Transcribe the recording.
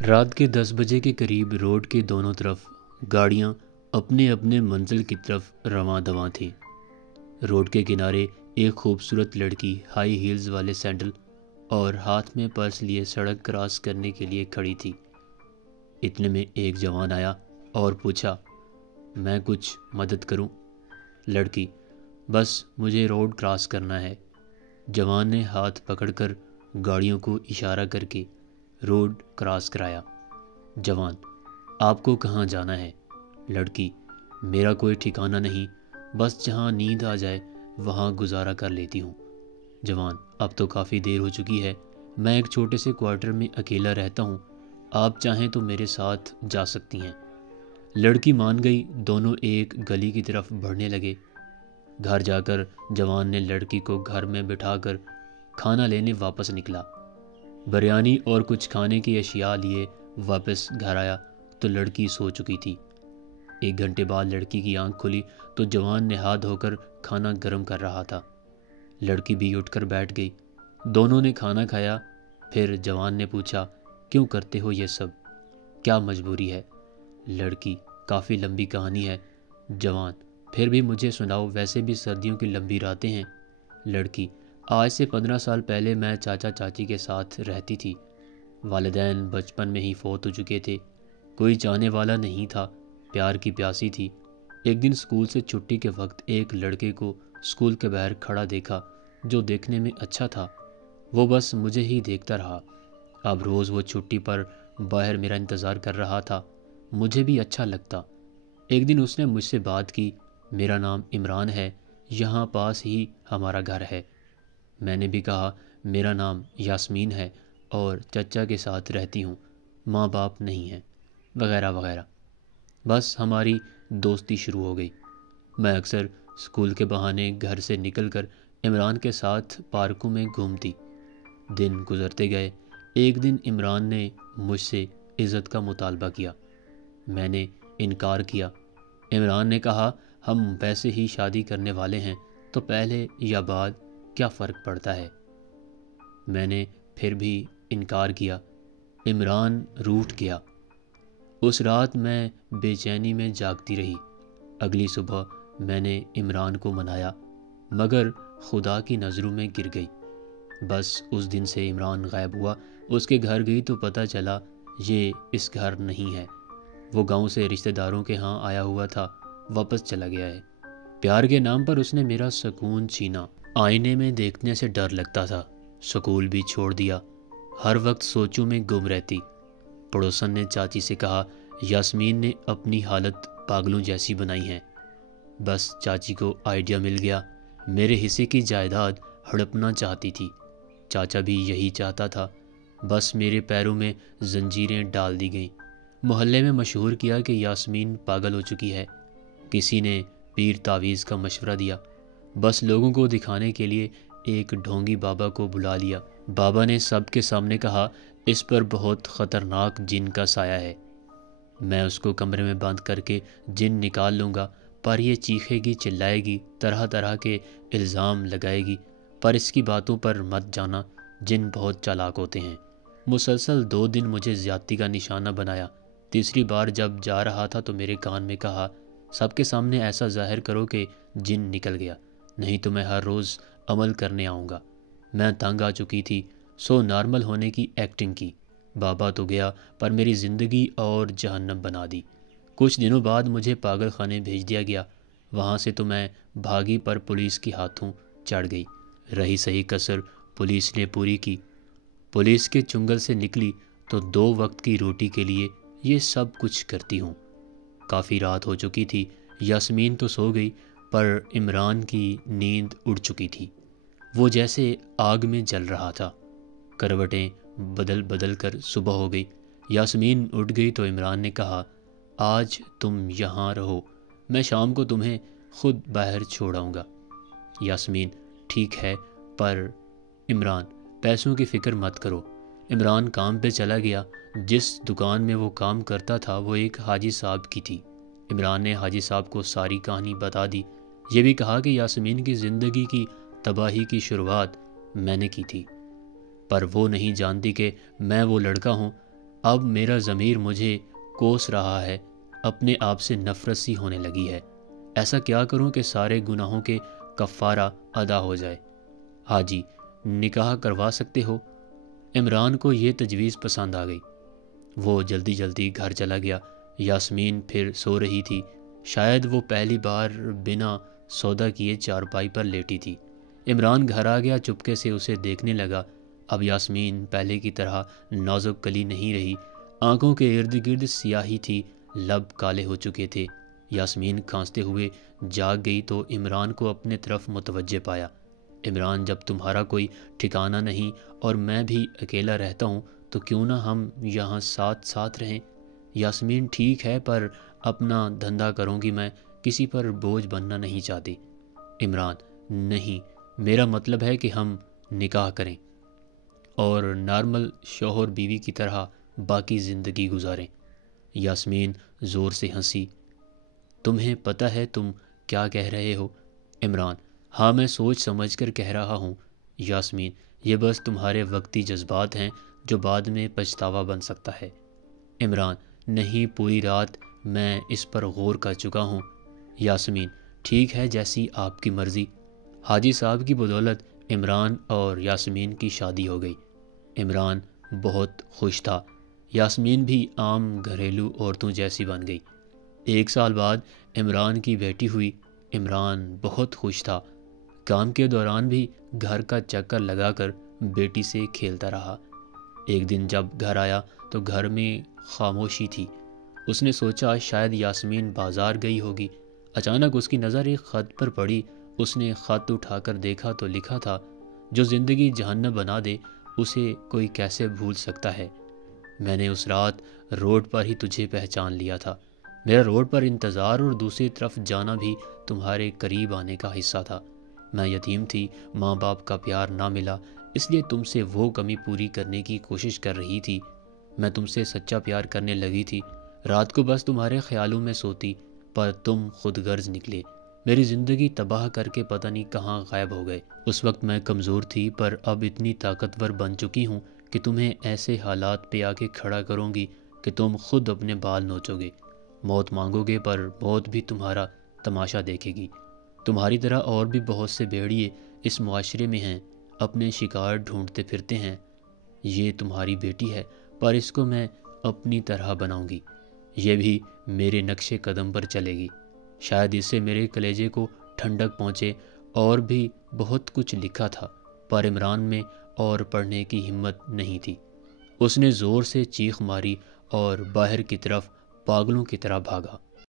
رات کے 10 بجے کے قریب روڈ کے دونوں طرف گاڑیاں اپنے اپنے منزل کی طرف رواں دواں تھیں۔ روڈ کے کنارے ایک خوبصورت لڑکی ہائی ہیلز والے سینڈل اور ہاتھ میں پرس لیے سڑک کراس کرنے کے لیے کھڑی تھی۔ اتنے میں ایک جوان آیا اور پوچھا، میں کچھ مدد کروں؟ لڑکی، بس مجھے روڈ کراس کرنا ہے۔ جوان نے ہاتھ پکڑ کر گاڑیوں کو اشارہ کر کے روڈ کراس کرایا۔ جوان، آپ کو کہاں جانا ہے؟ لڑکی، میرا کوئی ٹھکانہ نہیں، بس جہاں نیند آ جائے وہاں گزارا کر لیتی ہوں۔ جوان، اب تو کافی دیر ہو چکی ہے، میں ایک چھوٹے سے کوارٹر میں اکیلا رہتا ہوں، آپ چاہیں تو میرے ساتھ جا سکتی ہیں۔ لڑکی مان گئی۔ دونوں ایک گلی کی طرف بڑھنے لگے۔ گھر جا کر جوان نے لڑکی کو گھر میں بٹھا کر کھانا لینے واپس نکلا۔ بریانی اور کچھ کھانے کی اشیاء لیے واپس گھر آیا تو لڑکی سو چکی تھی۔ 1 گھنٹے بعد لڑکی کی آنکھ کھلی تو جوان نہا دھو کر کھانا گرم کر رہا تھا۔ لڑکی بھی اٹھ کر بیٹھ گئی۔ دونوں نے کھانا کھایا۔ پھر جوان نے پوچھا، کیوں کرتے ہو یہ سب؟ کیا مجبوری ہے؟ لڑکی، کافی لمبی کہانی ہے۔ جوان، پھر بھی مجھے سناؤ، ویسے بھی سردیوں کی لمبی راتیں ہیں۔ لڑکی، آج سے 15 سال پہلے میں چاچا چاچی کے ساتھ رہتی تھی۔ والدین بچپن میں ہی فوت ہو چکے تھے۔ کوئی چاہنے والا نہیں تھا، پیار کی پیاسی تھی۔ ایک دن اسکول سے چھٹی کے وقت ایک لڑکے کو اسکول کے باہر کھڑا دیکھا جو دیکھنے میں اچھا تھا۔ وہ بس مجھے ہی دیکھتا رہا۔ اب روز وہ چھٹی پر باہر میرا انتظار کر رہا تھا، مجھے بھی اچھا لگتا۔ ایک دن اس نے مجھ سے بات کی، میرا نام عمران ہے، یہاں پاس ہی ہمارا گھر ہے۔ میں نے بھی کہا، میرا نام یاسمین ہے اور چچا کے ساتھ رہتی ہوں، ماں باپ نہیں ہیں، وغیرہ وغیرہ۔ بس ہماری دوستی شروع ہو گئی۔ میں اکثر اسکول کے بہانے گھر سے نکل کر عمران کے ساتھ پارکوں میں گھومتی۔ دن گزرتے گئے۔ ایک دن عمران نے مجھ سے عزت کا مطالبہ کیا۔ میں نے انکار کیا۔ عمران نے کہا، ہم ویسے ہی شادی کرنے والے ہیں تو پہلے یا بعد کیا فرق پڑتا ہے؟ میں نے پھر بھی انکار کیا۔ عمران روٹھ گیا۔ اس رات میں بے چینی میں جاگتی رہی۔ اگلی صبح میں نے عمران کو منایا، مگر خدا کی نظروں میں گر گئی۔ بس اس دن سے عمران غائب ہوا۔ اس کے گھر گئی تو پتہ چلا یہ اس گھر نہیں ہے۔ وہ گاؤں سے رشتہ داروں کے ہاں آیا ہوا تھا، واپس چلا گیا ہے۔ پیار کے نام پر اس نے میرا سکون چھینا۔ آئینے میں دیکھنے سے ڈر لگتا تھا۔ سکول بھی چھوڑ دیا۔ ہر وقت سوچوں میں گم رہتی۔ پڑوسن نے چاچی سے کہا، یاسمین نے اپنی حالت پاگلوں جیسی بنائی ہے۔ بس چاچی کو آئیڈیا مل گیا، میرے حصے کی جائیداد ہڑپنا چاہتی تھی۔ چاچا بھی یہی چاہتا تھا۔ بس میرے پیروں میں زنجیریں ڈال دی گئیں۔ محلے میں مشہور کیا کہ یاسمین پاگل ہو چکی ہے۔ کسی نے پیر تعویذ کا مشورہ دیا۔ بس لوگوں کو دکھانے کے لیے ایک ڈھونگی بابا کو بلا لیا۔ بابا نے سب کے سامنے کہا، اس پر بہت خطرناک جن کا سایہ ہے۔ میں اس کو کمرے میں بند کر کے جن نکال لوں گا، پر یہ چیخے گی، چلائے گی، طرح طرح کے الزام لگائے گی، پر اس کی باتوں پر مت جانا، جن بہت چالاک ہوتے ہیں۔ مسلسل 2 دن مجھے زیادتی کا نشانہ بنایا۔ تیسری بار جب جا رہا تھا تو میرے کان میں کہا، سب کے سامنے ایسا ظاہر کرو کہ جن نکل گیا، نہیں تو میں ہر روز عمل کرنے آؤں گا۔ میں تنگ آ چکی تھی، سو نارمل ہونے کی ایکٹنگ کی۔ بابا تو گیا، پر میری زندگی اور جہنم بنا دی۔ کچھ دنوں بعد مجھے پاگل خانے بھیج دیا گیا۔ وہاں سے تو میں بھاگی، پر پولیس کے ہاتھوں چڑھ گئی۔ رہی صحیح کسر پولیس نے پوری کی۔ پولیس کے چنگل سے نکلی تو 2 وقت کی روٹی کے لیے یہ سب کچھ کرتی ہوں۔ کافی رات ہو چکی تھی۔ یاسمین تو سو گئی، پر عمران کی نیند اڑ چکی تھی۔ وہ جیسے آگ میں جل رہا تھا۔ کروٹیں بدل بدل کر صبح ہو گئی۔ یاسمین اٹھ گئی تو عمران نے کہا، آج تم یہاں رہو، میں شام کو تمہیں خود باہر چھوڑ آؤں گا۔ یاسمین، ٹھیک ہے، پر عمران، پیسوں کی فکر مت کرو۔ عمران کام پہ چلا گیا۔ جس دکان میں وہ کام کرتا تھا وہ ایک حاجی صاحب کی تھی۔ عمران نے حاجی صاحب کو ساری کہانی بتا دی۔ یہ بھی کہا کہ یاسمین کی زندگی کی تباہی کی شروعات میں نے کی تھی، پر وہ نہیں جانتی کہ میں وہ لڑکا ہوں اب میرا ضمیر مجھے کوس رہا ہے، اپنے آپ سے نفرت سی ہونے لگی ہے۔ ایسا کیا کروں کہ سارے گناہوں کے کفارہ ادا ہو جائے؟ حاجی، نکاح کروا سکتے ہو۔ عمران کو یہ تجویز پسند آ گئی۔ وہ جلدی جلدی گھر چلا گیا۔ یاسمین پھر سو رہی تھی، شاید وہ پہلی بار بنا سودا کیے چارپائی پر لیٹی تھی۔ عمران گھر آ گیا، چپکے سے اسے دیکھنے لگا۔ اب یاسمین پہلے کی طرح نازک کلی نہیں رہی، آنکھوں کے ارد گرد سیاہی تھی، لب کالے ہو چکے تھے۔ یاسمین کھانستے ہوئے جاگ گئی تو عمران کو اپنے طرف متوجہ پایا۔ عمران، جب تمہارا کوئی ٹھکانہ نہیں اور میں بھی اکیلا رہتا ہوں تو کیوں نہ ہم یہاں ساتھ ساتھ رہیں؟ یاسمین، ٹھیک ہے، پر اپنا دھندا کروں گی، میں کسی پر بوجھ بننا نہیں چاہتی۔ عمران، نہیں، میرا مطلب ہے کہ ہم نکاح کریں اور نارمل شوہر بیوی کی طرح باقی زندگی گزاریں۔ یاسمین زور سے ہنسی۔ تمہیں پتہ ہے تم کیا کہہ رہے ہو؟ عمران، ہاں، میں سوچ سمجھ کر کہہ رہا ہوں۔ یاسمین، یہ بس تمہارے وقتی جذبات ہیں جو بعد میں پچھتاوا بن سکتا ہے۔ عمران، نہیں، پوری رات میں اس پر غور کر چکا ہوں۔ یاسمین، ٹھیک ہے، جیسی آپ کی مرضی۔ حاجی صاحب کی بدولت عمران اور یاسمین کی شادی ہو گئی۔ عمران بہت خوش تھا، یاسمین بھی عام گھریلو عورتوں جیسی بن گئی۔ 1 سال بعد عمران کی بیٹی ہوئی۔ عمران بہت خوش تھا، کام کے دوران بھی گھر کا چکر لگا کر بیٹی سے کھیلتا رہا۔ ایک دن جب گھر آیا تو گھر میں خاموشی تھی۔ اس نے سوچا شاید یاسمین بازار گئی ہوگی۔ اچانک اس کی نظر ایک خط پر پڑی۔ اس نے خط اٹھا کر دیکھا تو لکھا تھا، جو زندگی جہنم بنا دے اسے کوئی کیسے بھول سکتا ہے؟ میں نے اس رات روڈ پر ہی تجھے پہچان لیا تھا۔ میرا روڈ پر انتظار اور دوسری طرف جانا بھی تمہارے قریب آنے کا حصہ تھا۔ میں یتیم تھی، ماں باپ کا پیار نہ ملا، اس لیے تم سے وہ کمی پوری کرنے کی کوشش کر رہی تھی۔ میں تم سے سچا پیار کرنے لگی تھی، رات کو بس تمہارے خیالوں میں سوتی، پر تم خود غرض نکلے، میری زندگی تباہ کر کے پتہ نہیں کہاں غائب ہو گئے۔ اس وقت میں کمزور تھی، پر اب اتنی طاقتور بن چکی ہوں کہ تمہیں ایسے حالات پہ آ کے کھڑا کروں گی کہ تم خود اپنے بال نوچو گے، موت مانگو گے، پر موت بھی تمہارا تماشا دیکھے گی۔ تمہاری طرح اور بھی بہت سے بھیڑیے اس معاشرے میں ہیں، اپنے شکار ڈھونڈتے پھرتے ہیں۔ یہ تمہاری بیٹی ہے، پر اس کو میں اپنی طرح بناؤں گی، یہ بھی میرے نقش قدم پر چلے گی۔ شاید اس سے میرے کلیجے کو ٹھنڈک پہنچے۔ اور بھی بہت کچھ لکھا تھا، پر عمران میں اور پڑھنے کی ہمت نہیں تھی۔ اس نے زور سے چیخ ماری اور باہر کی طرف پاگلوں کی طرح بھاگا۔